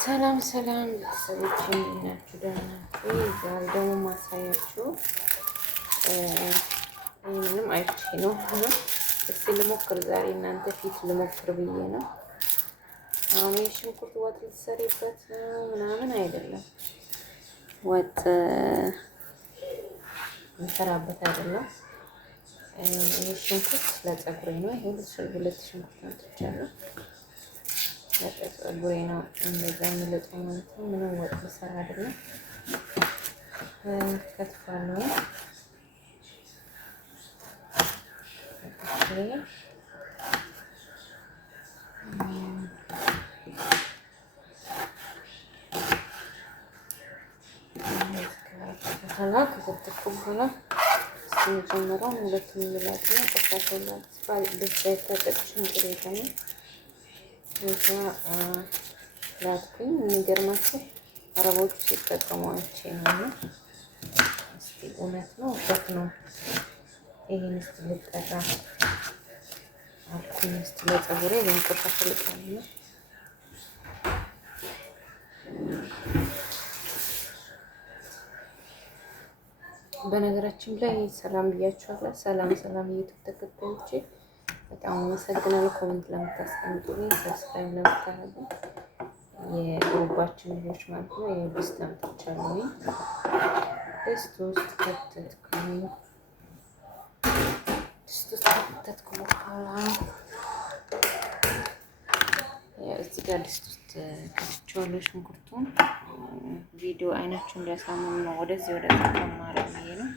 ሰላም ሰላም ቤተሰቦች እንዴት ናችሁ? ደህና ናችሁ? ዛሬ ደግሞ ማሳያችሁ ይህንንም አይቼ ነው እና እስቲ ልሞክር ዛሬ እናንተ ፊት ልሞክር ብዬ ነው። አሁን የሽንኩርት ወጥ ልትሰሪበት ነው ምናምን አይደለም፣ ወጥ እንሰራበት አይደለም። ይህ ሽንኩርት ለፀጉሬ ነው። ይሄ ሁለት ሽንኩርት አምጥቻለሁ። ለፀጉሬ ነው እንደዛ የሚልጠው ማለት ነው። ምንም ወጥ ልሰራ አይደለም። ከትፋለሁ በኋላ ከከተፍኩ በኋላ መጀመሪያ ሁለቱን ልላት ነው። ቆሻሻላት በዛ የተጠቅሽን ጥሬታ ነው። እዛ ላትኩኝ። የሚገርማችሁ አረቦቹ ሲጠቀሙ አይቼ ነው። እስቲ እውነት ነው ውሸት ነው? ይሄን እስቲ ልጠራ አልኩኝ። እስቲ ለፀጉሬ ለንቆሻሻ ልጣል ነው። በነገራችን ላይ ሰላም ብያችኋለሁ። ሰላም ዩቲዩብ ተከታዮቼ በጣም አመሰግናለሁ። ኮሜንት ለምታስቀምጡልኝ፣ ሰብስክራይብ ለምታደርጉ የግሩባችን ልጆች ማለት ነው። የድስት አምጥቻለሁ። ድስት ውስጥ ከተትኩኝ። በኋላ እዚህ ጋር ድስት ውስጥ ከትቼዋለሁ ሽንኩርቱን። ቪዲዮ አይናችሁ እንዲያሳምም ነው ወደዚህ ከማረግ ብዬ ነው።